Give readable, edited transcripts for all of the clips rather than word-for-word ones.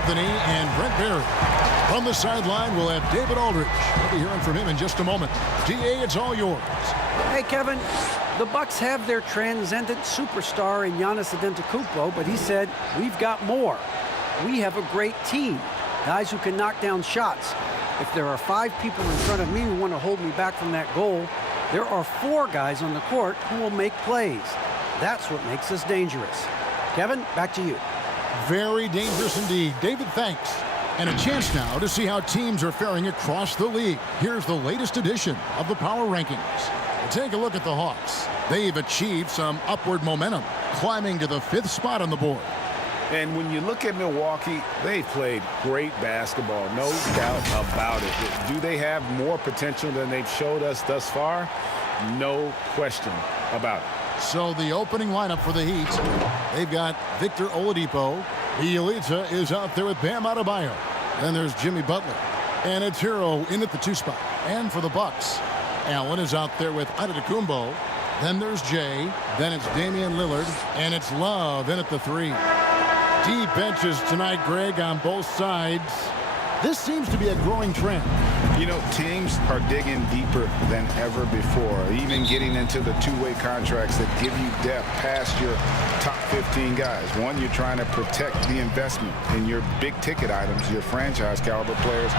Anthony and Brent Berry. From the sideline, we'll have David Aldridge. We'll be hearing from him in just a moment. DA, it's all yours. Hey, Kevin, the Bucks have their transcendent superstar in Giannis Antetokounmpo, but he said, we've got more. We have a great team, guys who can knock down shots. If there are 5 people in front of me who want to hold me back from that goal, there are 4 guys on the court who will make plays. That's what makes us dangerous. Kevin, back to you. Very dangerous indeed. David, thanks. And a chance now to see how teams are faring across the league. Here's the latest edition of the Power Rankings. Take a look at the Hawks. They've achieved some upward momentum, climbing to the 5th spot on the board. And when you look at Milwaukee, they played great basketball, no doubt about it. Do they have more potential than they've showed us thus far? No question about it. So the opening lineup for the Heat, they've got Victor Oladipo. Bielitsa is out there with Bam Adebayo. Then there's Jimmy Butler. And it's Hero in at the 2 spot. And for the Bucks, Allen is out there with Antetokounmpo. Then there's Jay. Then it's Damian Lillard. And it's Love in at the 3. Deep benches tonight, Greg, on both sides. This seems to be a growing trend. You know, teams are digging deeper than ever before, even getting into the two-way contracts that give you depth past your top 15 guys. One, you're trying to protect the investment in your big-ticket items, your franchise-caliber players,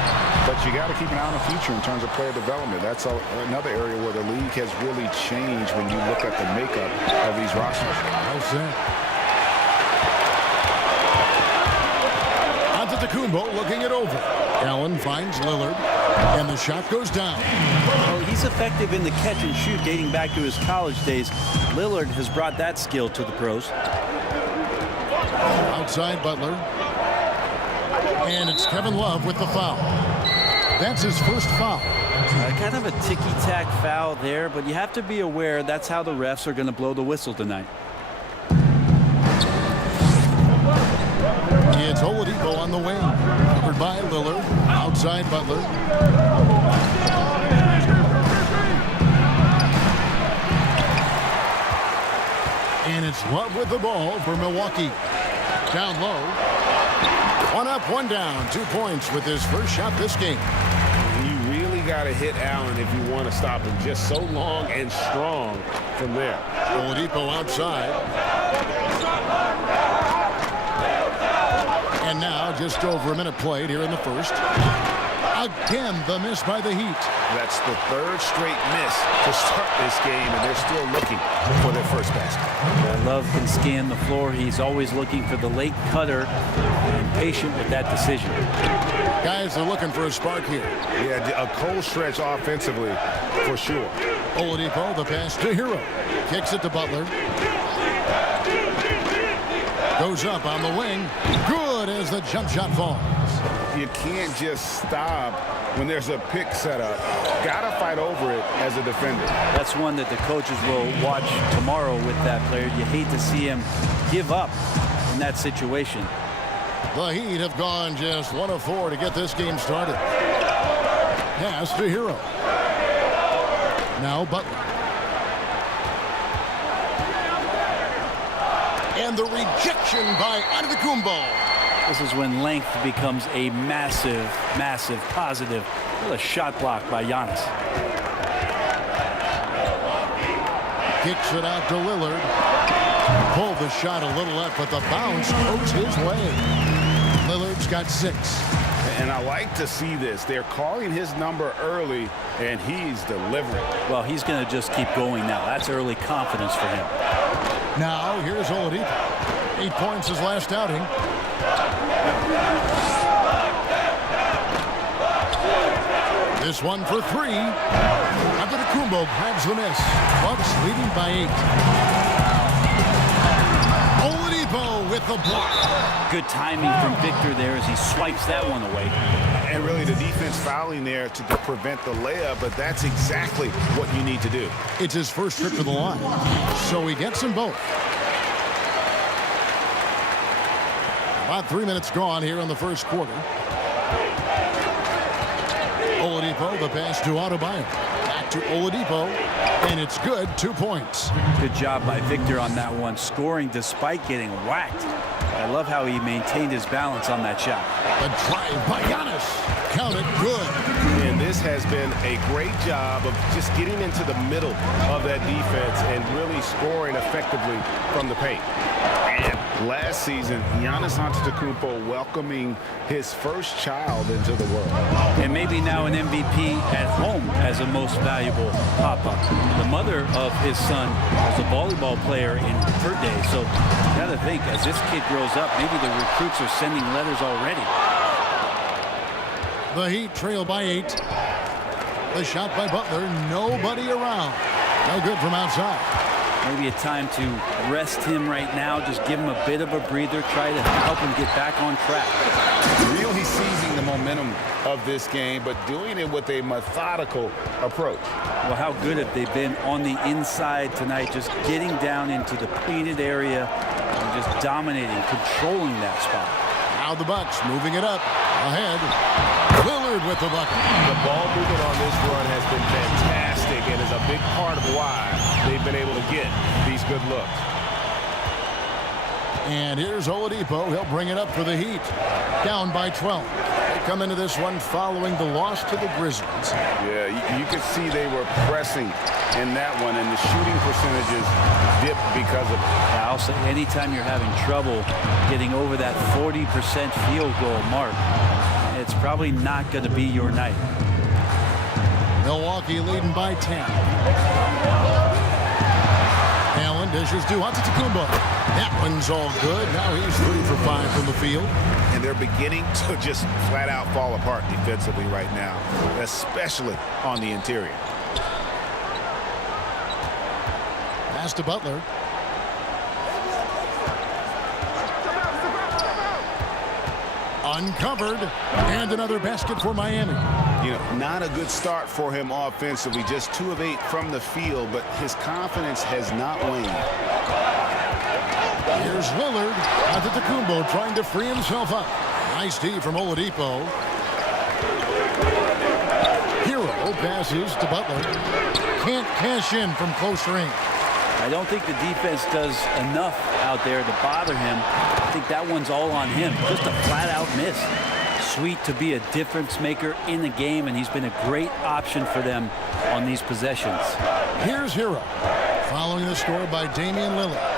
but you got to keep an eye on the future in terms of player development. That's another area where the league has really changed when you look at the makeup of these rosters. Well said. Antetokounmpo looking it over. Allen finds Lillard, and the shot goes down. Oh, he's effective in the catch and shoot dating back to his college days. Lillard has brought that skill to the pros. Outside Butler. And it's Kevin Love with the foul. That's his first foul. Kind of a ticky-tack foul there, but you have to be aware that's how the refs are going to blow the whistle tonight. It's Oladipo on the wing. Covered by Lillard. Outside Butler. And it's Love with the ball for Milwaukee. Down low. 1 up, 1 down. 2 points with his first shot this game. You really got to hit Allen if you want to stop him. Just so long and strong from there. Oladipo outside. And now just over a minute played here in the first. Again, the miss by the Heat. That's the 3rd straight miss to start this game, and they're still looking for their first basket. Love can scan the floor. He's always looking for the late cutter and patient with that decision. Guys are looking for a spark here. Yeah, a cold stretch offensively for sure. Oladipo, the pass to Hero. Kicks it to Butler. Goes up on the wing. Good as the jump shot falls. You can't just stop when there's a pick set up. Gotta fight over it as a defender. That's one that the coaches will watch tomorrow with that player. You hate to see him give up in that situation. The Heat have gone just 1 of 4 to get this game started. Pass to Hero. Now Butler. And the rejection by Antetokounmpo. This is when length becomes a massive, massive positive. What a shot block by Giannis. Kicks it out to Lillard. Pulled the shot a little left, but the bounce goes his way. Lillard's got 6. And I like to see this. They're calling his number early, and he's delivering. Well, he's going to just keep going now. That's early confidence for him. Now, here's Oladipo. 8 points his last outing. This one for 3. Antetokounmpo grabs the miss. Bucks leading by 8. Oladipo with the block. Good timing from Victor there as he swipes that one away. And really the defense fouling there to prevent the layup, but that's exactly what you need to do. It's his first trip to the line, so he gets them both. About 3 minutes gone here in the first quarter. Oladipo, the pass to Adebayo. Back to Oladipo, and it's good. 2 points. Good job by Victor on that one, scoring despite getting whacked. I love how he maintained his balance on that shot. A drive by Giannis. Count it, good. And this has been a great job of just getting into the middle of that defense and really scoring effectively from the paint. And last season, Giannis Antetokounmpo welcoming his first child into the world. And maybe now an MVP at home as a most valuable papa. The mother of his son was a volleyball player in her day. So you got to think, as this kid grows up, maybe the recruits are sending letters already. The Heat trail by 8. The shot by Butler. Nobody around. No good from outside. Maybe a time to rest him right now. Just give him a bit of a breather. Try to help him get back on track. Really seizing the momentum of this game, but doing it with a methodical approach. Well, how good have they been on the inside tonight? Just getting down into the painted area and just dominating, controlling that spot. Now the Bucks moving it up. Ahead. Lillard with the bucket. The ball movement on this run has been fantastic and is a big part of why they've been able to get these good looks. And here's Oladipo. He'll bring it up for the Heat. Down by 12. They come into this one following the loss to the Grizzlies. Yeah, you could see they were pressing in that one, and the shooting percentages dipped because of it. I'll say anytime you're having trouble getting over that 40% field goal mark, it's probably not going to be your night. Milwaukee leading by 10. Allen dishes to Antetokounmpo. That one's all good. Now he's 3 for 5 from the field. And they're beginning to just flat out fall apart defensively right now, especially on the interior. Pass to Butler. Uncovered. And another basket for Miami. You know, not a good start for him offensively. Just 2 of 8 from the field, but his confidence has not waned. Here's Lillard. Antetokounmpo trying to free himself up. Nice D from Oladipo. Hero passes to Butler. Can't cash in from close range. I don't think the defense does enough out there to bother him. I think that one's all on him. Just a flat-out miss. Sweet to be a difference maker in the game, and he's been a great option for them on these possessions. Here's Hero. Following the score by Damian Lillard.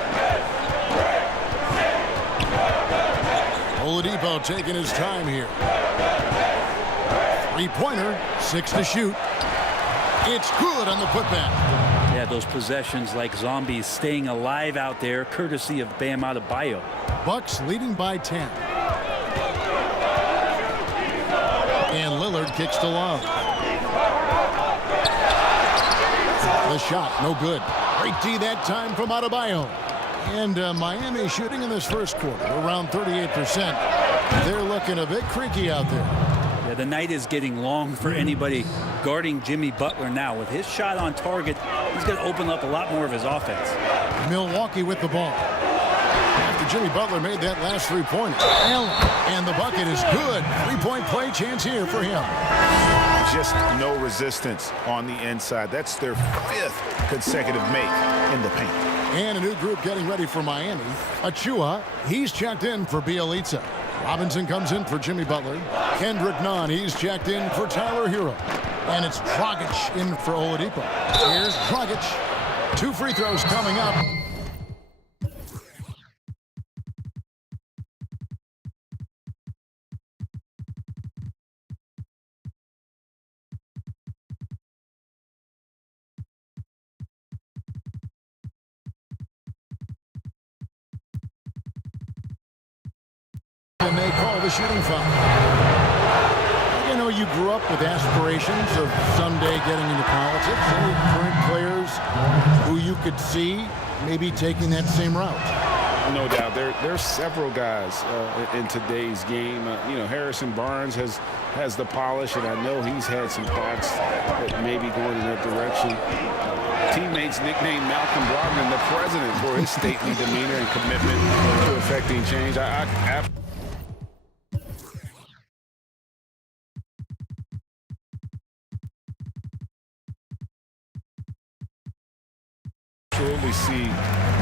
Oladipo taking his time here. Three-pointer, 6 to shoot. It's good on the putback. Yeah, those possessions like zombies staying alive out there, courtesy of Bam Adebayo. Bucks leading by 10. And Lillard kicks to Love. The shot, no good. Great D that time from Adebayo. And Miami shooting in this first quarter around 38%. They're looking a bit creaky out there. Yeah, the night is getting long for anybody guarding Jimmy Butler now. With his shot on target, he's going to open up a lot more of his offense. Milwaukee with the ball. After Jimmy Butler made that last three-pointer. Allen, and the bucket is good. Three-point play chance here for him. Just no resistance on the inside. That's their 5th consecutive make in the paint. And a new group getting ready for Miami. Achua, he's checked in for Bielitsa. Robinson comes in for Jimmy Butler. Kendrick Nunn, he's checked in for Tyler Hero. And it's Dragic in for Oladipo. Here's Dragic. 2 free throws coming up. And they call the shooting foul. You know, you grew up with aspirations of someday getting into politics. Any current players who you could see maybe taking that same route? No doubt. There's several guys in today's game. You know, Harrison Barnes has the polish, and I know he's had some thoughts that maybe going in that direction. Teammates nicknamed Malcolm Brogdon the president for his stately demeanor and commitment to effecting change. I absolutely see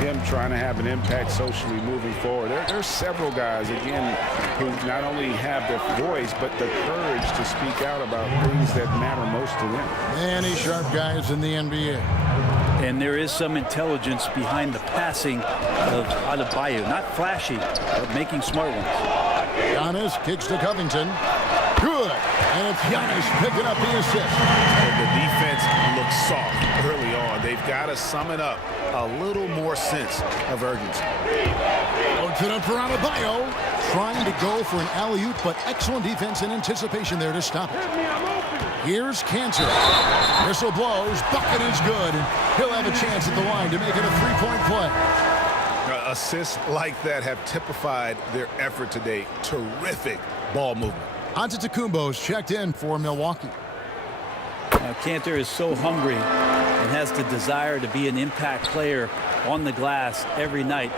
him trying to have an impact socially moving forward. There's several guys, again, who not only have the voice, but the courage to speak out about things that matter most to them. Many sharp guys in the NBA. And there is some intelligence behind the passing of Adebayo. Not flashy, but making smart ones. Giannis kicks to Covington. Good. And it's Giannis picking up the assist. The defense looks soft early on. They've got to sum it up. A little more sense of urgency. Puts it up for Adebayo. Trying to go for an alley-oop, but excellent defense and anticipation there to stop it. Here's Cantor. Whistle blows. Bucket is good. And he'll have a chance at the line to make it a three-point play. Assists like that have typified their effort today. Terrific ball movement. Antetokounmpo's checked in for Milwaukee. Cantor is so hungry and has the desire to be an impact player on the glass every night.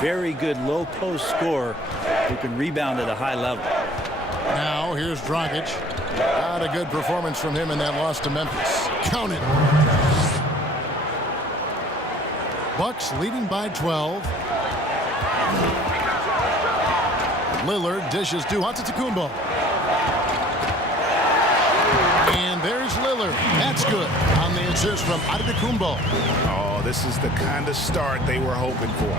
Very good low post scorer who can rebound at a high level. Now here's Dragic. Not a good performance from him in that loss to Memphis. Count it. Bucks leading by 12. Lillard dishes to Antetokounmpo. And there's Lillard. That's good on the assist from Antetokounmpo. Oh, this is the kind of start they were hoping for.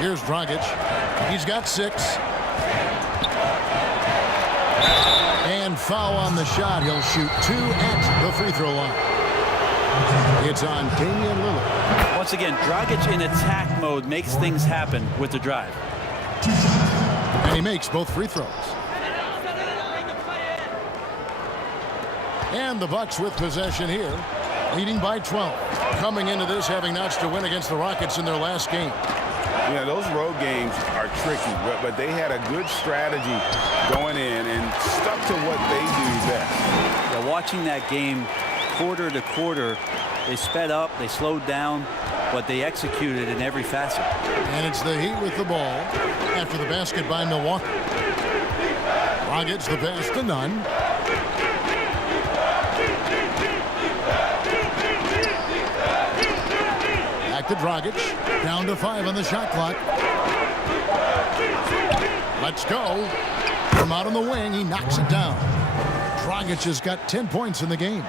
Here's Dragic. He's got 6. And foul on the shot. He'll shoot 2 at the free throw line. It's on Damian Lillard. Once again, Dragic in attack mode makes things happen with the drive. And he makes both free throws. And the Bucks with possession here, leading by 12. Coming into this having notched a win against the Rockets in their last game. Yeah, those road games are tricky, but they had a good strategy going in and stuck to what they do best. Yeah, watching that game quarter to quarter, they sped up, they slowed down, but they executed in every facet. And it's the Heat with the ball after the basket by Milwaukee. Rockets the pass to Nunn. Back to Dragic. Down to 5 on the shot clock. Let's go. From out on the wing, he knocks it down. Dragic has got 10 points in the game.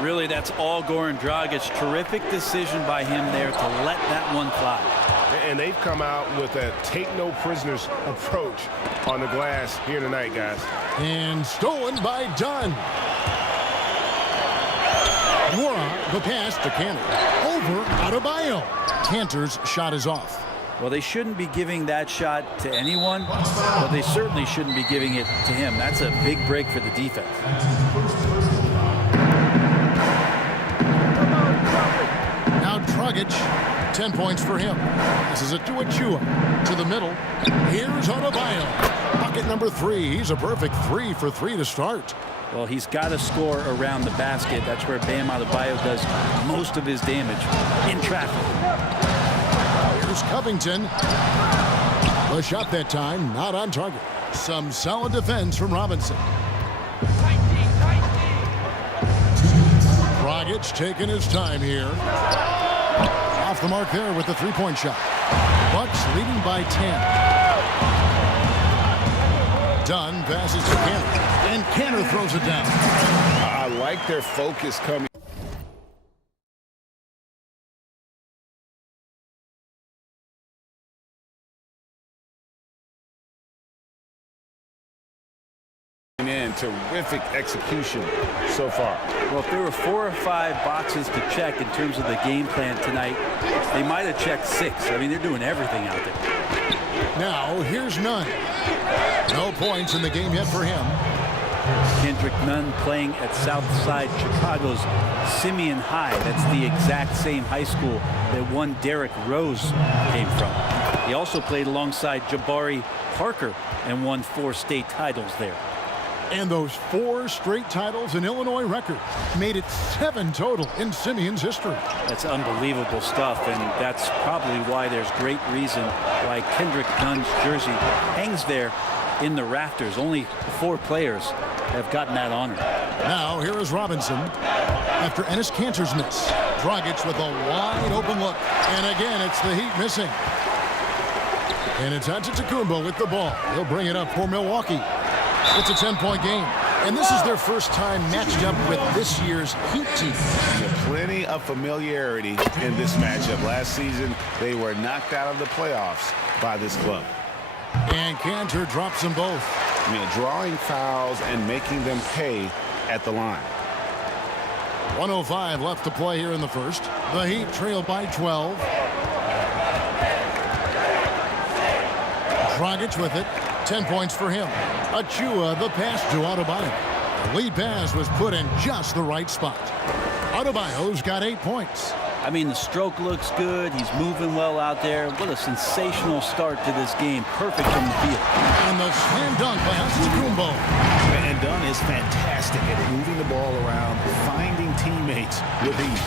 Really, that's all Goran Dragic. Terrific decision by him there to let that one fly. And they've come out with a take-no-prisoners approach on the glass here tonight, guys. And stolen by Dunn. Nwora, the pass to Cantor. Over Adebayo. Cantor's shot is off. Well, they shouldn't be giving that shot to anyone, but they certainly shouldn't be giving it to him. That's a big break for the defense. Now Dragic, 10 points for him. This is a Achua to the middle. Here's Adebayo. Bucket number 3. He's a perfect 3 for 3 to start. Well, he's got to score around the basket. That's where Bam Adebayo does most of his damage, in traffic. Here's Covington. The shot that time, not on target. Some solid defense from Robinson. Dragic taking his time here. Off the mark there with the three-point shot. Bucks leading by 10. Dunn passes to Cantor. And Cantor throws it down. I like their focus coming in. Terrific execution so far. Well, if there were 4 or 5 boxes to check in terms of the game plan tonight, they might have checked 6. I mean, they're doing everything out there. Now, here's Nunn. No points in the game yet for him. Kendrick Nunn playing at Southside Chicago's Simeon High. That's the exact same high school that one Derrick Rose came from. He also played alongside Jabari Parker and won 4 state titles there. And those 4 straight titles in Illinois record made it 7 total in Simeon's history. That's unbelievable stuff, and that's probably why there's great reason why Kendrick Nunn's jersey hangs there in the rafters. Only 4 players have gotten that honor. Now here is Robinson after Enes Kanter's miss. Dragic with a wide open look, and again it's the Heat missing. And it's Antetokounmpo with the ball. He'll bring it up for Milwaukee. It's a 10-point game, and this is their first time matched up with this year's Heat team. Plenty of familiarity in this matchup. Last season, they were knocked out of the playoffs by this club. And Kanter drops them both. Drawing fouls and making them pay at the line. 1:05 left to play here in the first. The Heat trail by 12. Dragic with it. 10 points for him. Achua, the pass to Adebayo. The lead pass was put in just the right spot. Adebayo's got 8 points. I mean, the stroke looks good. He's moving well out there. What a sensational start to this game. Perfect from the field. And the slam dunk by Antetokounmpo. And Dunn is fantastic at moving the ball around, finding teammates with ease.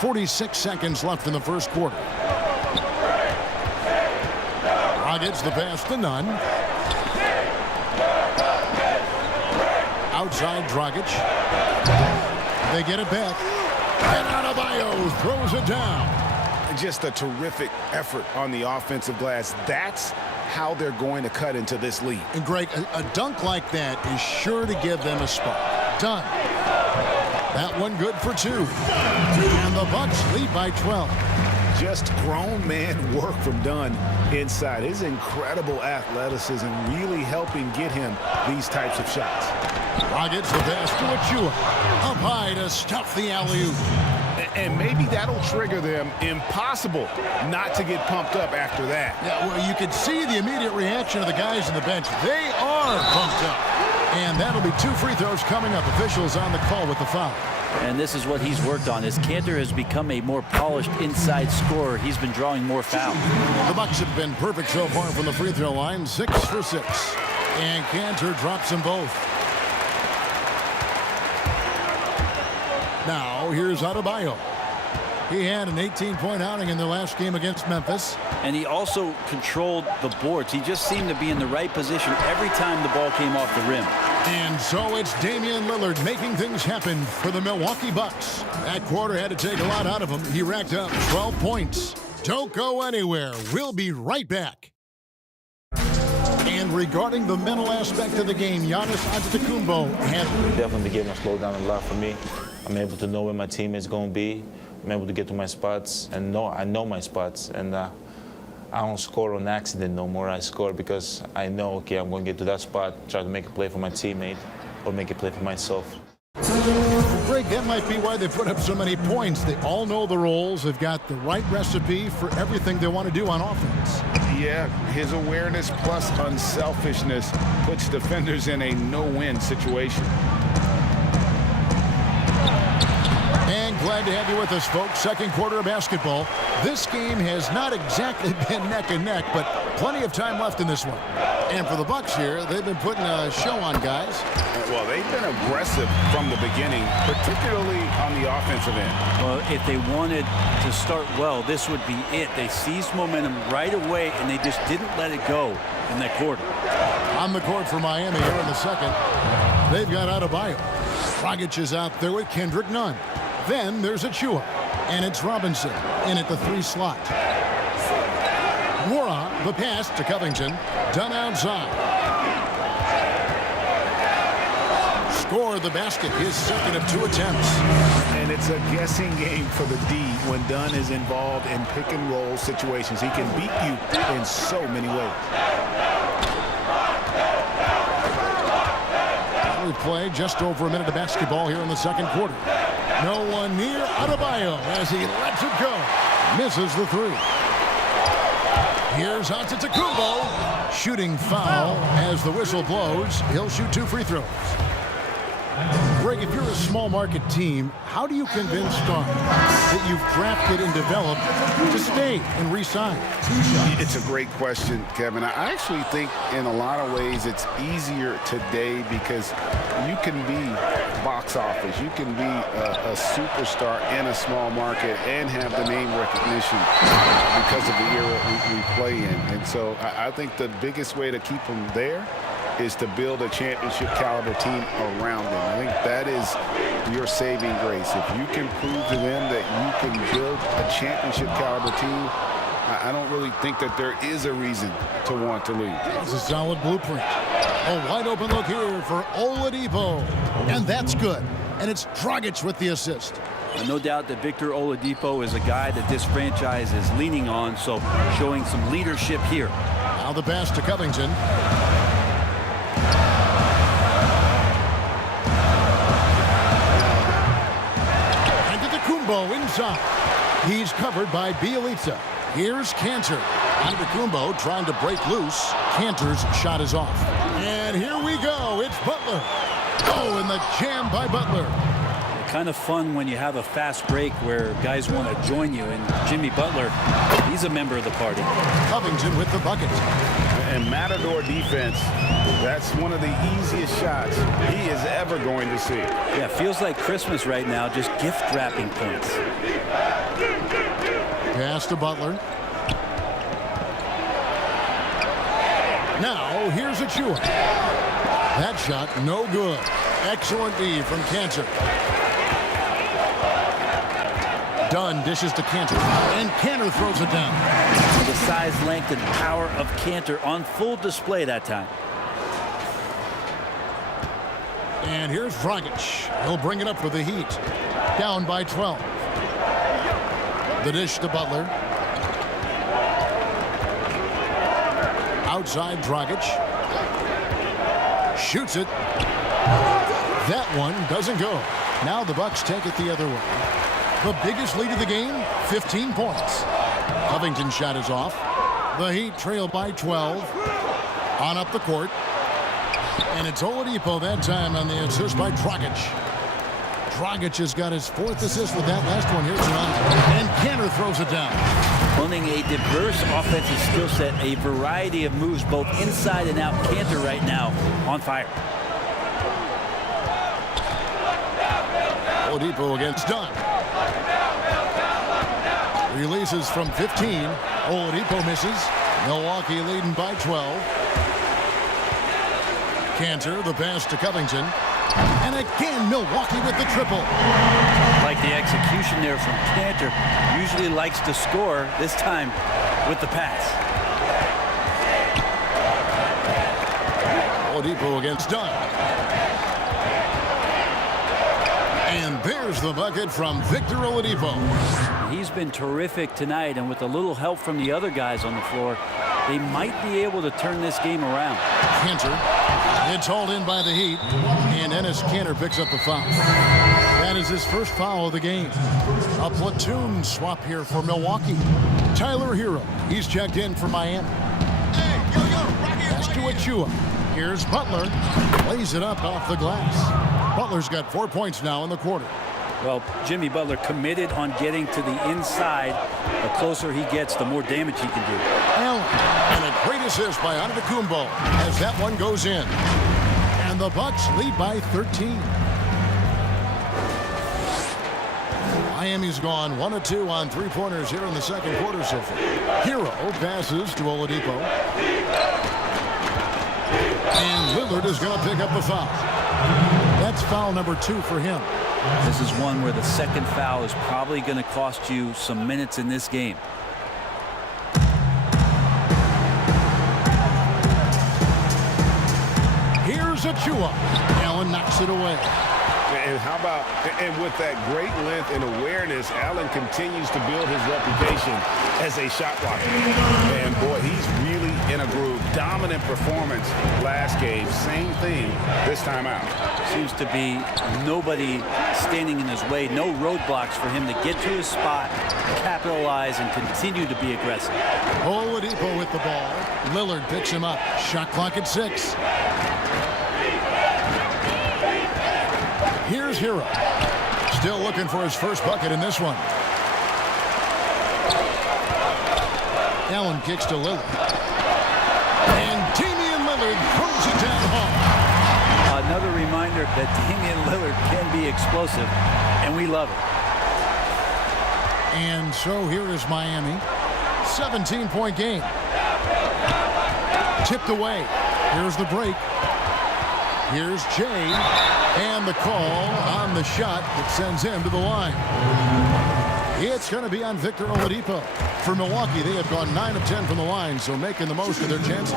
46 seconds left in the first quarter. Gets the pass to Nunn. Outside Dragic. They get it back. And Adebayo throws it down. Just a terrific effort on the offensive glass. That's how they're going to cut into this lead. And Greg, a dunk like that is sure to give them a spot. Done. That one good for 2. And the Bucks lead by 12. Just grown man work from Dunn inside. His incredible athleticism really helping get him these types of shots. Gets the pass to Achua. Up high to stuff the alley-oop. And maybe that'll trigger them. Impossible not to get pumped up after that. Yeah, well, you could see the immediate reaction of the guys on the bench. They are pumped up. And that'll be 2 free throws coming up. Officials on the call with the foul. And this is what he's worked on. As Kanter has become a more polished inside scorer, he's been drawing more fouls. The Bucks have been perfect so far from the free throw line, 6 for 6. And Kanter drops them both. Now here's Adebayo. He had an 18-point outing in the last game against Memphis. And he also controlled the boards. He just seemed to be in the right position every time the ball came off the rim. And so it's Damian Lillard making things happen for the Milwaukee Bucks. That quarter had to take a lot out of him. He racked up 12 points. Don't go anywhere. We'll be right back. And regarding the mental aspect of the game, Giannis Antetokounmpo had definitely the game has slowed down a lot for me. I'm able to know where my teammates going to be. I'm able to get to my spots and I know my spots. And I don't score on accident no more. I score because I know, okay, I'm going to get to that spot, try to make a play for my teammate or make a play for myself. Greg, that might be why they put up so many points. They all know the roles. They've got the right recipe for everything they want to do on offense. Yeah, his awareness plus unselfishness puts defenders in a no-win situation. And glad to have you with us, folks. Second quarter of basketball. This game has not exactly been neck and neck, but plenty of time left in this one. And for the Bucks here, they've been putting a show on, guys. Well, they've been aggressive from the beginning, particularly on the offensive end. Well, if they wanted to start well, this would be it. They seized momentum right away, and they just didn't let it go in that quarter. On the court for Miami here in the second. They've got Adebayo. Dragic is out there with Kendrick Nunn. Then there's Achua, and it's Robinson in at the 3 slot. Wara, the pass to Covington, done outside. Score the basket, his second of 2 attempts. And it's a guessing game for the D when Dunn is involved in pick-and-roll situations. He can beat you in so many ways. We play just over a minute of basketball here in the second quarter. No one near Adebayo as he lets it go. Misses the 3. Here's Antetokounmpo. Shooting foul as the whistle blows. He'll shoot 2 free throws. Greg, if you're a small market team, how do you convince stars that you've drafted and developed to stay and re-sign? It's a great question, Kevin. I actually think in a lot of ways it's easier today because you can be box office. You can be a superstar in a small market and have the name recognition because of the era we play in. And so I think the biggest way to keep them there is to build a championship caliber team around them. I think that is your saving grace. If you can prove to them that you can build a championship caliber team, I don't really think that there is a reason to want to leave. It's a solid blueprint. A wide open look here for Oladipo. And that's good. And it's Dragic with the assist. No doubt that Victor Oladipo is a guy that this franchise is leaning on, so showing some leadership here. Now the pass to Covington. Inside. He's covered by Bielitsa. Here's Cantor. Antetokounmpo trying to break loose. Cantor's shot is off. And here we go. It's Butler. Oh, and the jam by Butler. Kind of fun when you have a fast break where guys want to join you. And Jimmy Butler, he's a member of the party. Covington with the bucket. And Matador defense, that's one of the easiest shots he is ever going to see. Yeah, feels like Christmas right now, just gift wrapping points. Pass to Butler. Now, here's Achua. That shot, no good. Excellent D from Cantor. Dunn dishes to Cantor, and Cantor throws it down. The size, length, and power of Cantor on full display that time. And here's Dragic. He'll bring it up for the Heat. Down by 12. The dish to Butler. Outside Dragic. Shoots it. That one doesn't go. Now the Bucks take it the other way. The biggest lead of the game, 15 points. Covington's shot is off. The Heat trail by 12. On up the court. And it's Oladipo that time on the assist by Dragic. Dragic has got his 4th assist with that last one here tonight. And Cantor throws it down. Running a diverse offensive skill set, a variety of moves both inside and out. Cantor right now on fire. Oladipo against Dunn. Releases from 15. Oladipo misses. Milwaukee leading by 12. Cantor, the pass to Covington. And again, Milwaukee with the triple. Like the execution there from Cantor. Usually likes to score, this time with the pass. Oladipo against Dunn. And there's the bucket from Victor Oladipo. He's been terrific tonight, and with a little help from the other guys on the floor, they might be able to turn this game around. Cantor. It's hauled in by the Heat, and Enes Kanter picks up the foul. That is his first foul of the game. A platoon swap here for Milwaukee. Tyler Hero, he's checked in for Miami. Pass to Achua. Here's Butler. Lays it up off the glass. Butler's got 4 points now in the quarter. Well, Jimmy Butler committed on getting to the inside. The closer he gets, the more damage he can do. Allen, and a great assist by Antetokounmpo as that one goes in. And the Bucks lead by 13. Miami's gone 1 of 2 on three-pointers here in the second quarter so far. Hero passes to Oladipo. And Lillard is going to pick up the foul. That's foul number 2 for him. This is one where the second foul is probably going to cost you some minutes in this game. Here's Achua. Allen knocks it away. And how about, and with that great length and awareness, Allen continues to build his reputation as a shot blocker. And boy, he's really in a groove. Dominant performance last game. Same thing this time out. Seems to be nobody standing in his way. No roadblocks for him to get to his spot, capitalize, and continue to be aggressive. Oladipo with the ball. Lillard picks him up. Shot clock at 6. Here's Hero. Still looking for his first bucket in this one. Allen kicks to Lillard. And Damian Lillard throws it down home. Another reminder that Damian Lillard can be explosive, and we love it. And so here is Miami. 17-point game. Tipped away. Here's the break. Here's Jay. And the call on the shot that sends him to the line. It's going to be on Victor Oladipo. For Milwaukee, they have gone 9 of 10 from the line, so making the most of their chances.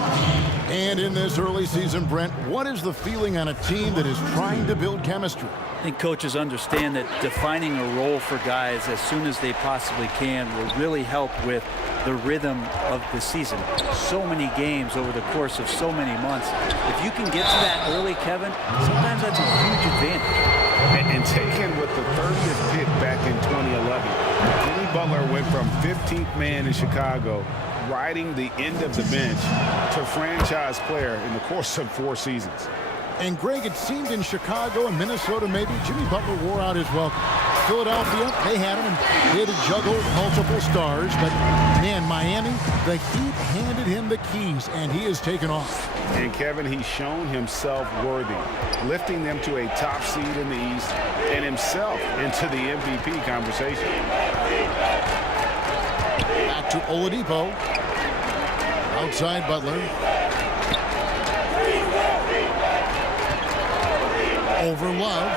And in this early season, Brent, what is the feeling on a team that is trying to build chemistry? I think coaches understand that defining a role for guys as soon as they possibly can will really help with the rhythm of the season. So many games over the course of so many months. If you can get to that early, Kevin, sometimes that's a huge advantage. And taken with the 30th pick back in 2011, Jimmy Butler went from 15th man in Chicago, riding the end of the bench, to franchise player in the course of 4 seasons. And Greg, it seemed in Chicago and Minnesota maybe Jimmy Butler wore out his welcome. Philadelphia, they had him and they had to juggle multiple stars. But, man, Miami, the Heat handed him the keys, and he has taken off. And, Kevin, he's shown himself worthy, lifting them to a top seed in the East and himself into the MVP conversation. Back to Oladipo. Outside Butler. Over Love.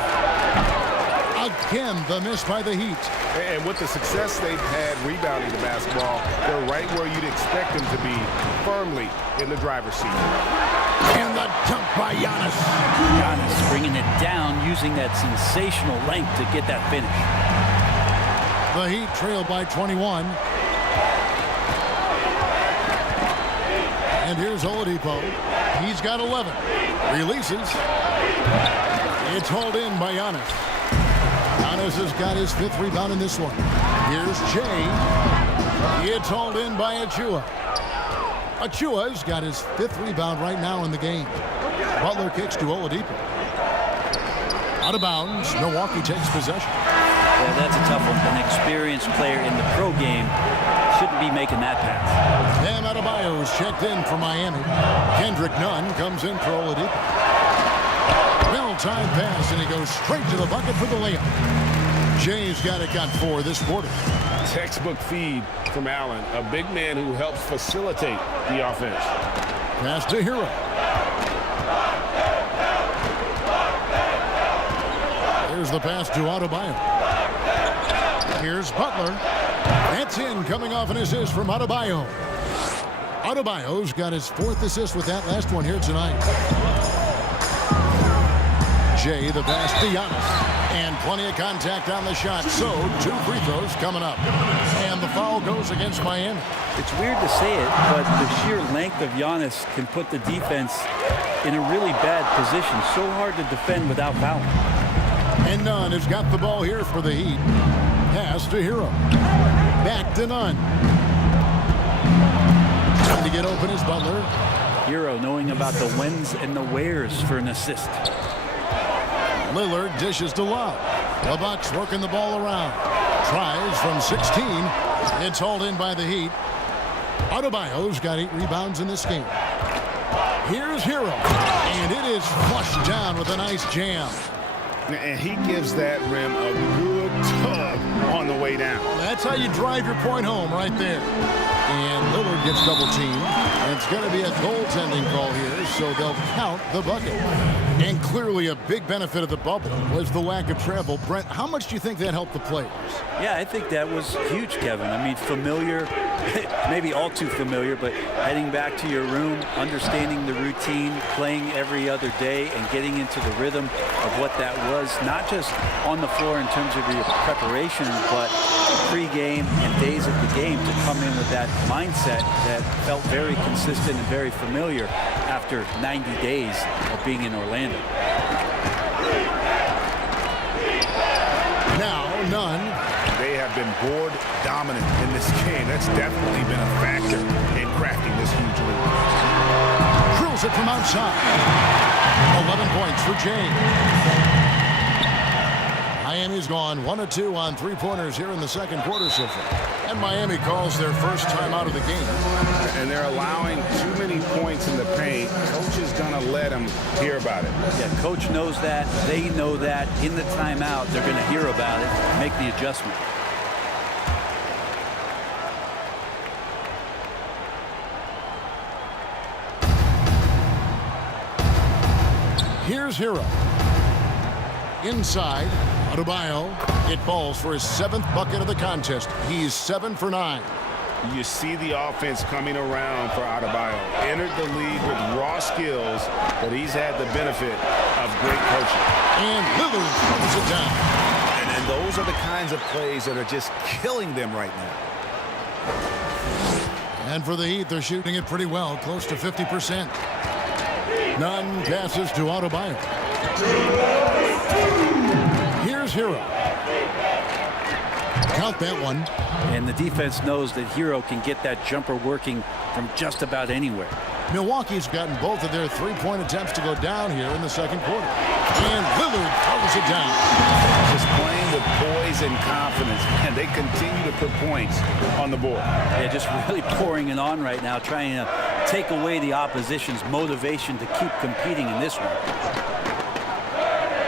Again, the miss by the Heat. And with the success they've had rebounding the basketball, they're right where you'd expect them to be, firmly in the driver's seat. And the dunk by Giannis. Giannis bringing it down, using that sensational length to get that finish. The Heat trail by 21. And here's Oladipo. He's got 11. Releases. It's hauled in by Giannis. Giannis has got his 5th rebound in this one. Here's Jay. It's hauled in by Achua. Achua's got his 5th rebound right now in the game. Butler kicks to Oladipo. Out of bounds. Milwaukee takes possession. Yeah, that's a tough one. An experienced player in the pro game shouldn't be making that pass. Bam Adebayo's checked in for Miami. Kendrick Nunn comes in for Oladipo. Well-timed pass, and he goes straight to the bucket for the layup. Jay's got 4 this quarter. Textbook feed from Allen, a big man who helps facilitate the offense. Pass to Hero. Here's the pass to Adebayo. Here's Butler. That's in, coming off an assist from Adebayo. Adebayo's got his 4th assist with that last one here tonight. Jay, the pass to Giannis. And plenty of contact on the shot. So, 2 free throws coming up. And the foul goes against Miami. It's weird to say it, but the sheer length of Giannis can put the defense in a really bad position. So hard to defend without fouling. And Nunn has got the ball here for the Heat. Pass to Hero. Back to Nunn. Trying to get open is Butler. Hero knowing about the whens and the wheres for an assist. Lillard dishes to Love. The Bucks working the ball around. Tries from 16. It's hauled in by the Heat. Adebayo's got 8 rebounds in this game. Here's Hero. And it is flushed down with a nice jam. And he gives that rim a good tug on the way down. That's how you drive your point home right there. And Lillard gets double teamed. And it's going to be a goaltending call here, so they'll count the bucket. And clearly a big benefit of the bubble was the lack of travel. Brent, how much do you think that helped the players? Yeah, I think that was huge, Kevin. I mean, familiar, maybe all too familiar, but heading back to your room, understanding the routine, playing every other day, and getting into the rhythm of what that was, not just on the floor in terms of your preparation, but pre-game and days of the game, to come in with that mindset that felt very consistent and very familiar after 90 days of being in Orlando. Now, Nunn. They have been board dominant in this game. That's definitely been a factor in crafting this huge lead. Drills it from outside. 11 points for Jay. Miami's gone 1 of 2 on three-pointers here in the second quarter so far. And Miami calls their first time out of the game. And they're allowing too many points in the paint. Coach is going to let them hear about it. Yeah, coach knows that. They know that. In the timeout, they're going to hear about it, make the adjustment. Here's Hero. Inside, Adebayo. It falls for his 7th bucket of the contest. He's 7 for 9. You see the offense coming around for Adebayo. Entered the league with raw skills, but he's had the benefit of great coaching. And Lillard throws it down. And those are the kinds of plays that are just killing them right now. And for the Heat, they're shooting it pretty well, close to 50%. Nunn passes to Adebayo. Here's Hero. Count that one. And the defense knows that Hero can get that jumper working from just about anywhere. Milwaukee's gotten both of their three-point attempts to go down here in the second quarter. And Lillard throws it down. Just playing with poise and confidence, and they continue to put points on the board. Yeah, just really pouring it on right now, trying to take away the opposition's motivation to keep competing in this one.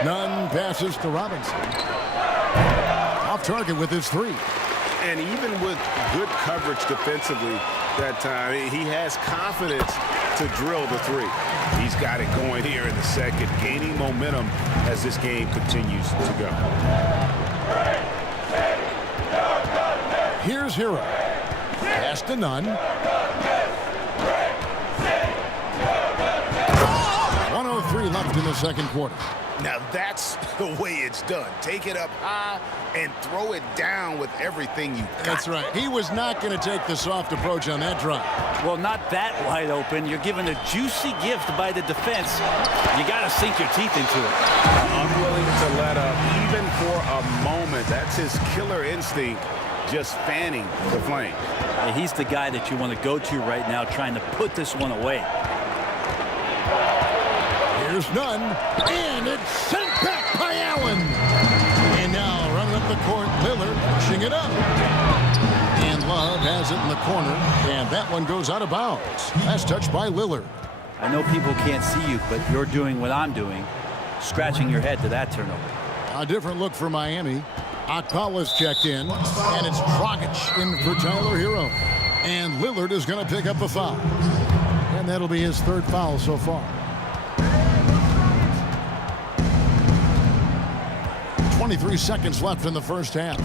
Nunn passes to Robinson. Off target with his 3. And even with good coverage defensively that time, he has confidence to drill the 3. He's got it going here in the second, gaining momentum as this game continues to go. Here's Hero. Pass to Nunn. 1:03 left in the second quarter. Now that's the way it's done. Take it up high and throw it down with everything you got. That's right. He was not going to take the soft approach on that drive. Well, not that wide open. You're given a juicy gift by the defense. You got to sink your teeth into it. Unwilling to let up even for a moment. That's his killer instinct, just fanning the flame. And he's the guy that you want to go to right now, trying to put this one away. Here's Nunn, and it's sent back by Allen. And now running up the court, Lillard pushing it up. And Love has it in the corner, and that one goes out of bounds. Last touch by Lillard. I know people can't see you, but you're doing what I'm doing, scratching your head to that turnover. A different look for Miami. Akpala's checked in, and it's Dragic in for Tyler Hero. And Lillard is going to pick up a foul. And that'll be his 3rd foul so far. 23 seconds left in the first half.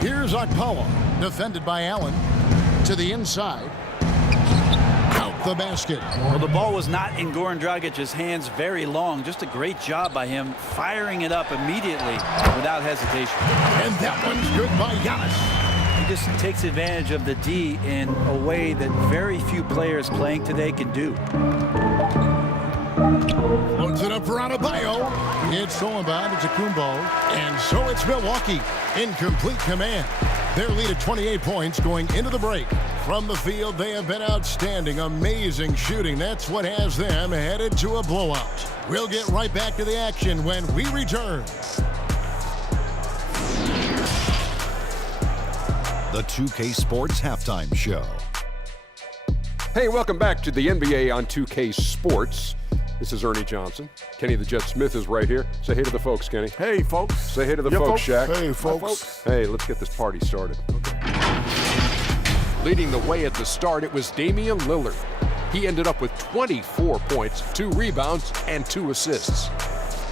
Here's Akpala, defended by Allen, to the inside. Out the basket. Well, the ball was not in Goran Dragic's hands very long. Just a great job by him firing it up immediately without hesitation. And that one's good by Giannis. He just takes advantage of the D in a way that very few players playing today can do. Loads it up for Adebayo. It's stolen by Antetokounmpo. And so it's Milwaukee in complete command. Their lead at 28 points going into the break. From the field, they have been outstanding. Amazing shooting. That's what has them headed to a blowout. We'll get right back to the action when we return. The 2K Sports Halftime Show. Hey, welcome back to the NBA on 2K Sports. This is Ernie Johnson. Kenny the Jet Smith is right here. Say hey to the folks, Kenny. Hey, folks. Say hey to the folks, Shaq. Hey, folks. Hey, let's get this party started. Okay. Leading the way at the start, it was Damian Lillard. He ended up with 24 points, 2 rebounds, and 2 assists.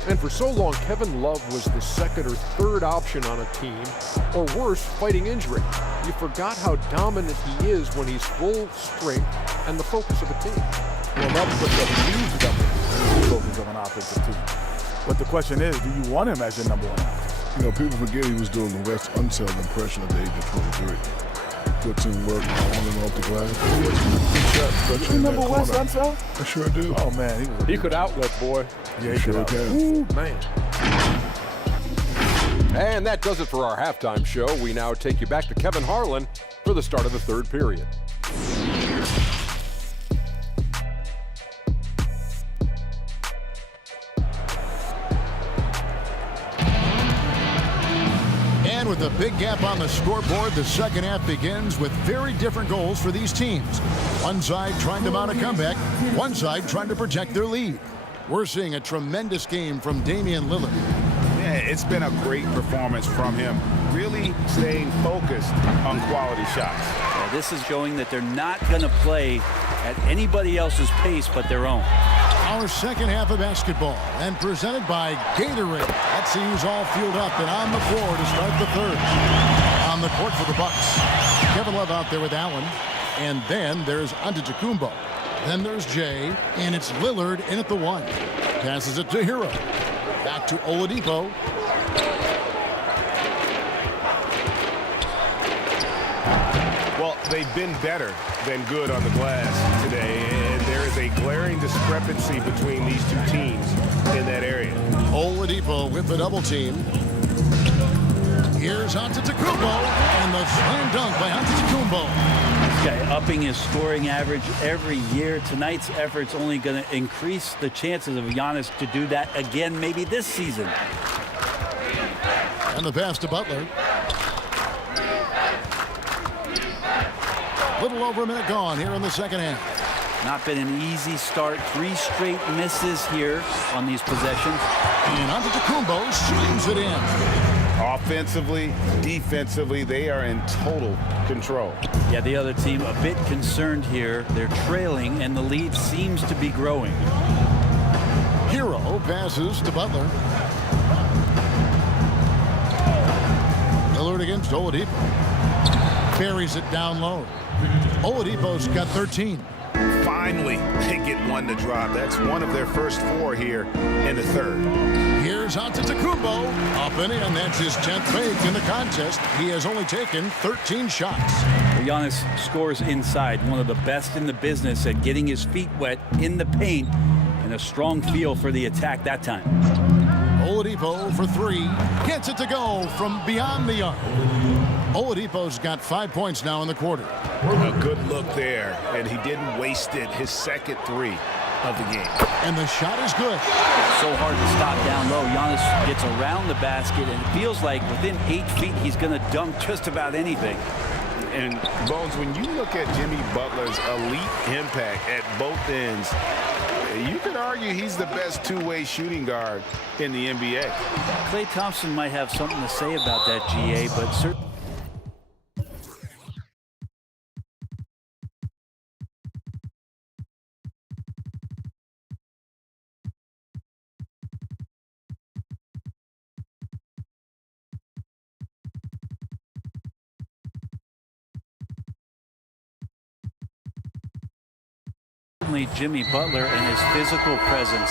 And for so long, Kevin Love was the 2nd or 3rd option on a team, or worse, fighting injury. You forgot how dominant he is when he's full strength and the focus of a team. Well, Love puts up huge numbers when he's the focus of an offensive team. But the question is, do you want him as your number 1 option? You know, people forget he was doing the Wes Unseld impression at the age of 23. Puts in work on and off the glass. You remember Wes Unseld? I sure do. Oh, man. He could outlet, boy. Yeah, he sure could. Ooh, man. And that does it for our halftime show. We now take you back to Kevin Harlan for the start of the 3rd period. And with a big gap on the scoreboard, the second half begins with very different goals for these teams. One side trying to mount a comeback, one side trying to protect their lead. We're seeing a tremendous game from Damian Lillard. Yeah, it's been a great performance from him, really staying focused on quality shots. Yeah, this is showing that they're not going to play at anybody else's pace but their own. Our second half of basketball, and presented by Gatorade. Let's see who's all fueled up and on the floor to start the third. On the court for the Bucks, Kevin Love out there with Allen, and then there's Antetokounmpo. Then there's Jay, and it's Lillard in at the 1. Passes it to Hero. Back to Oladipo. Well, they've been better than good on the glass today, and there is a glaring discrepancy between these two teams in that area. Oladipo with the double team. Here's Antetokounmpo, and the slam dunk by Antetokounmpo. This guy upping his scoring average every year. Tonight's effort's only going to increase the chances of Giannis to do that again, maybe this season. And the pass to Butler. Little over a minute gone here in the second half. Not been an easy start. 3 straight misses here on these possessions. And Antetokounmpo swings it in. Offensively, defensively, they are in total control. Yeah, the other team a bit concerned here. They're trailing, and the lead seems to be growing. Hero passes to Butler. Lillard against Oladipo. Buries it down low. Oladipo's got 13. Finally, they get one to drop. That's one of their first 4 here in the third. Here's Antetokounmpo. Up and in. That's his 10th make in the contest. He has only taken 13 shots. Giannis scores inside. One of the best in the business at getting his feet wet in the paint, and a strong feel for the attack that time. Oladipo for 3. Gets it to go from beyond the arc. Oladipo's got 5 points now in the quarter. A good look there, and he didn't waste it. His second 3 of the game. And the shot is good. So hard to stop down low. Giannis gets around the basket, and it feels like within 8 feet he's going to dunk just about anything. And Bones, when you look at Jimmy Butler's elite impact at both ends, you could argue he's the best two-way shooting guard in the NBA. Klay Thompson might have something to say about that, GA, but certainly. Jimmy Butler and his physical presence.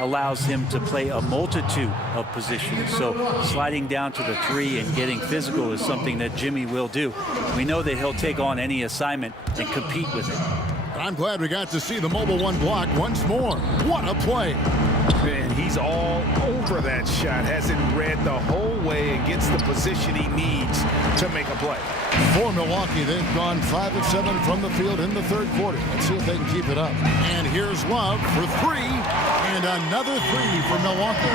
Allows him to play a multitude of positions. So sliding down to the 3 and getting physical is something that Jimmy will do. We know that he'll take on any assignment and compete with it. I'm glad we got to see the mobile 1 block once more. What a play. And he's all over that shot. Has it read the whole way and gets the position he needs to make a play. For Milwaukee, they've gone 5 of 7 from the field in the third quarter. Let's see if they can keep it up. And here's Love for 3. And another 3 for Milwaukee.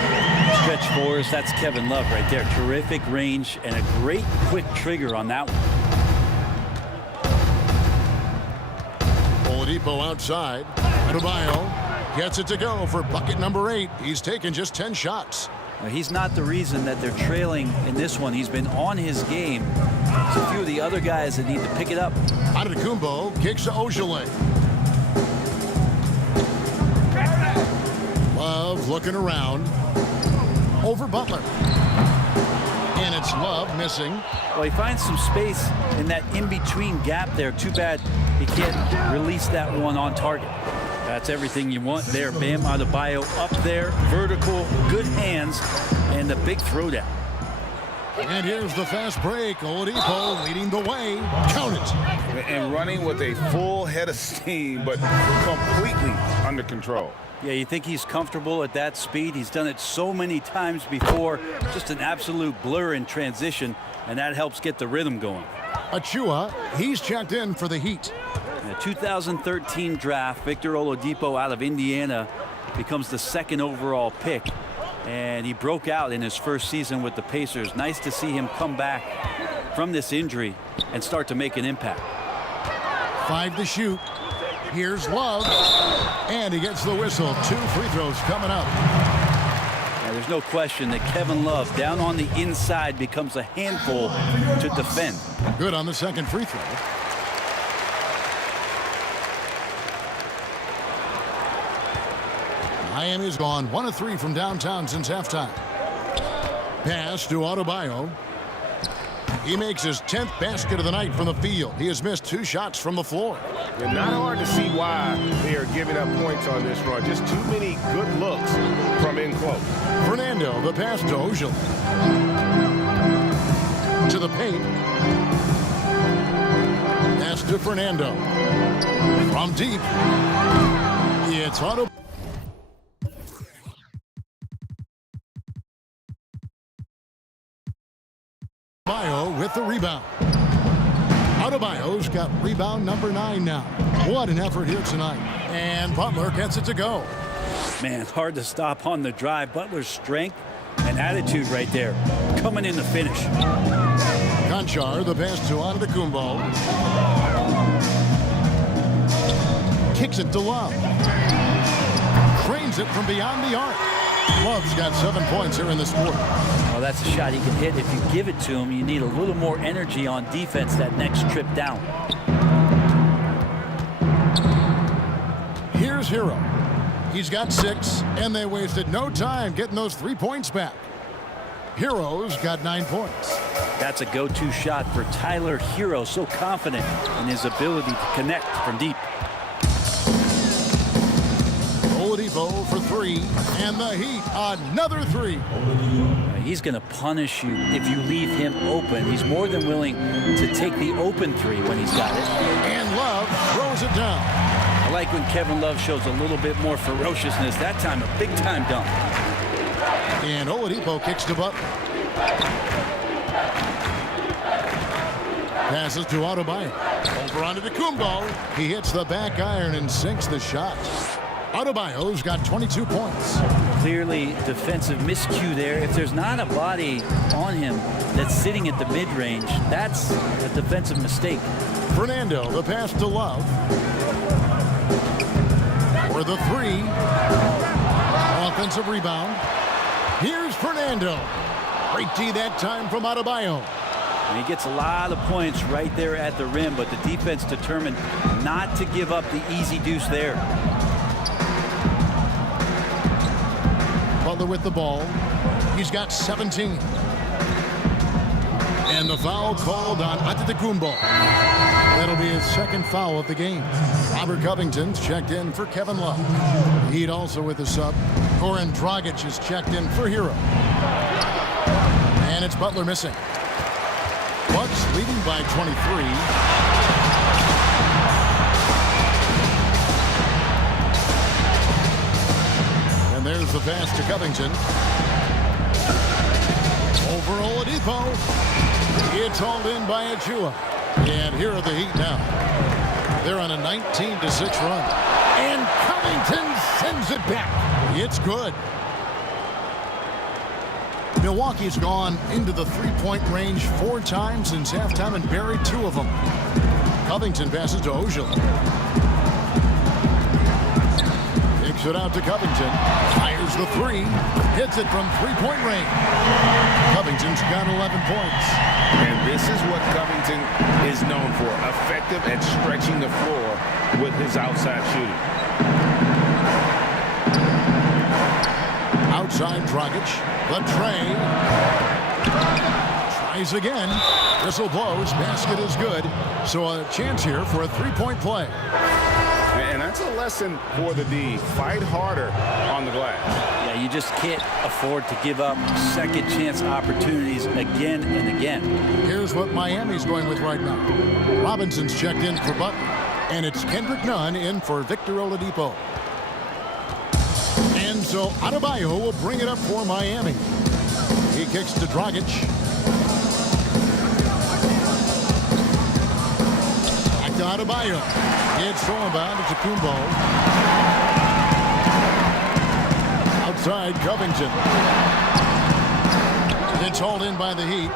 Stretch 4s, that's Kevin Love right there. Terrific range and a great quick trigger on that one. Oladipo outside. Adebayo gets it to go for bucket number 8. He's taken just 10 shots. He's not the reason that they're trailing in this one. He's been on his game. It's a few of the other guys that need to pick it up. Antetokounmpo kicks to Ojale. Love looking around. Over Butler. And it's Love missing. Well, he finds some space in that in-between gap there. Too bad he can't release that one on target. That's everything you want there. Bam Adebayo up there, vertical, good hands, and the big throwdown. And here's the fast break. Oladipo leading the way. Count it. And running with a full head of steam, but completely under control. Yeah, you think he's comfortable at that speed. He's done it so many times before. Just an absolute blur in transition, and that helps get the rhythm going. Achua, he's checked in for the Heat. In the 2013 draft, Victor Oladipo out of Indiana becomes the 2nd overall pick. And he broke out in his first season with the Pacers. Nice to see him come back from this injury and start to make an impact. 5 to shoot. Here's Love. And he gets the whistle. 2 free throws coming up. Now, there's no question that Kevin Love down on the inside becomes a handful to defend. Good on the 2nd free throw. Miami's gone 1 of 3 from downtown since halftime. Pass to Adebayo. He makes his 10th basket of the night from the field. He has missed 2 shots from the floor. And not hard to see why they are giving up points on this run. Just too many good looks from in close. Fernando, the pass to Ojale. To the paint. Pass to Fernando. From deep. It's Adebayo. With the rebound. Adebayo's got rebound number 9 now. What an effort here tonight. And Butler gets it to go. Man, hard to stop on the drive. Butler's strength and attitude right there. Coming in the finish. Conchar, the pass to Antetokounmpo. Kicks it to Love. Trains it from beyond the arc. Love's got 7 points here in this quarter. Well, that's a shot he can hit. If you give it to him, you need a little more energy on defense that next trip down. Here's Hero. He's got 6, and they wasted no time getting those 3 points back. Hero's got 9 points. That's a go-to shot for Tyler Hero. So confident in his ability to connect from deep. Oladipo for 3, and the Heat another 3. He's going to punish you if you leave him open. He's more than willing to take the open 3 when he's got it. And Love throws it down. I like when Kevin Love shows a little bit more ferociousness. That time, a big-time dunk. And Oladipo kicks to Butler. Passes to Adebayo. Over onto Antetokounmpo. He hits the back iron and sinks the shot. Adebayo's got 22 points. Clearly defensive miscue there. If there's not a body on him that's sitting at the mid-range, that's a defensive mistake. Fernando, the pass to Love. For the 3. Offensive rebound. Here's Fernando. Great D that time from Adebayo. And he gets a lot of points right there at the rim, but the defense determined not to give up the easy deuce there. Butler with the ball. He's got 17. And the foul called on Antetokounmpo. That'll be his 2nd foul of the game. Robert Covington's checked in for Kevin Love. Heat also with the sub. Goran Dragic is checked in for Hero. And it's Butler missing. Bucks leading by 23. There's the pass to Covington. Over Oladipo. It's hauled in by Achua. And here are the Heat now. They're on a 19-6 run. And Covington sends it back. It's good. Milwaukee's gone into the 3-point range 4 times since halftime and buried 2 of them. Covington passes to Ojale. Kicks it out to Covington. Fires the 3. Hits it from 3-point range. Covington's got 11 points. And this is what Covington is known for. Effective at stretching the floor with his outside shooting. Outside Dragic. The tray. Tries again. Whistle blows. Basket is good. So a chance here for a 3-point play. And that's a lesson for the D. Fight harder on the glass. Yeah, you just can't afford to give up second chance opportunities again and again. Here's what Miami's going with right now. Robinson's checked in for Butler. And it's Kendrick Nunn in for Victor Oladipo. And so Adebayo will bring it up for Miami. He kicks to Dragic. Back to Adebayo. It's thrown bound to Kumbo. Outside Covington. It's hauled in by the Heat.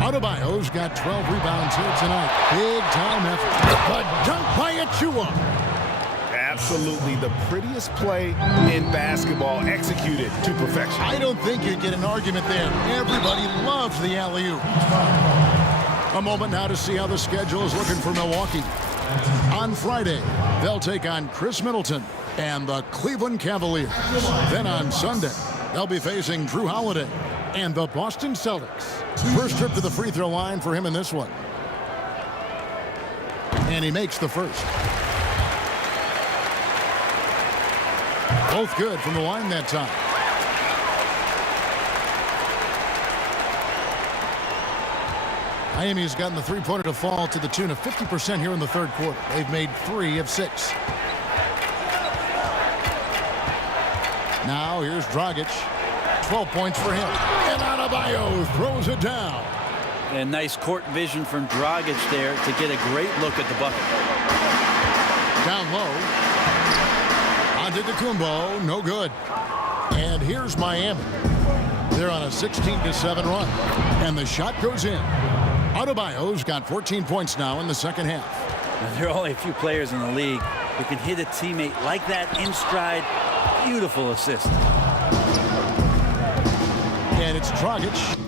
Adebayo's got 12 rebounds here tonight. Big time effort. The dunk by Achua. Absolutely the prettiest play in basketball, executed to perfection. I don't think you'd get an argument there. Everybody loves the alley-oop. A moment now to see how the schedule is looking for Milwaukee. On Friday, they'll take on Chris Middleton and the Cleveland Cavaliers. Then on Sunday, they'll be facing Drew Holiday and the Boston Celtics. First trip to the free throw line for him in this one. And he makes the first. Both good from the line that time. Miami's gotten the three-pointer to fall to the tune of 50% here in the third quarter. They've made 3 of 6. Now here's Dragic. 12 points for him. And Adebayo throws it down. And nice court vision from Dragic there to get a great look at the bucket. Down low. Antetokounmpo, no good. And here's Miami. They're on a 16-7 run. And the shot goes in. Adebayo's got 14 points now in the second half. Now, there are only a few players in the league who can hit a teammate like that in stride. Beautiful assist. And it's Dragic.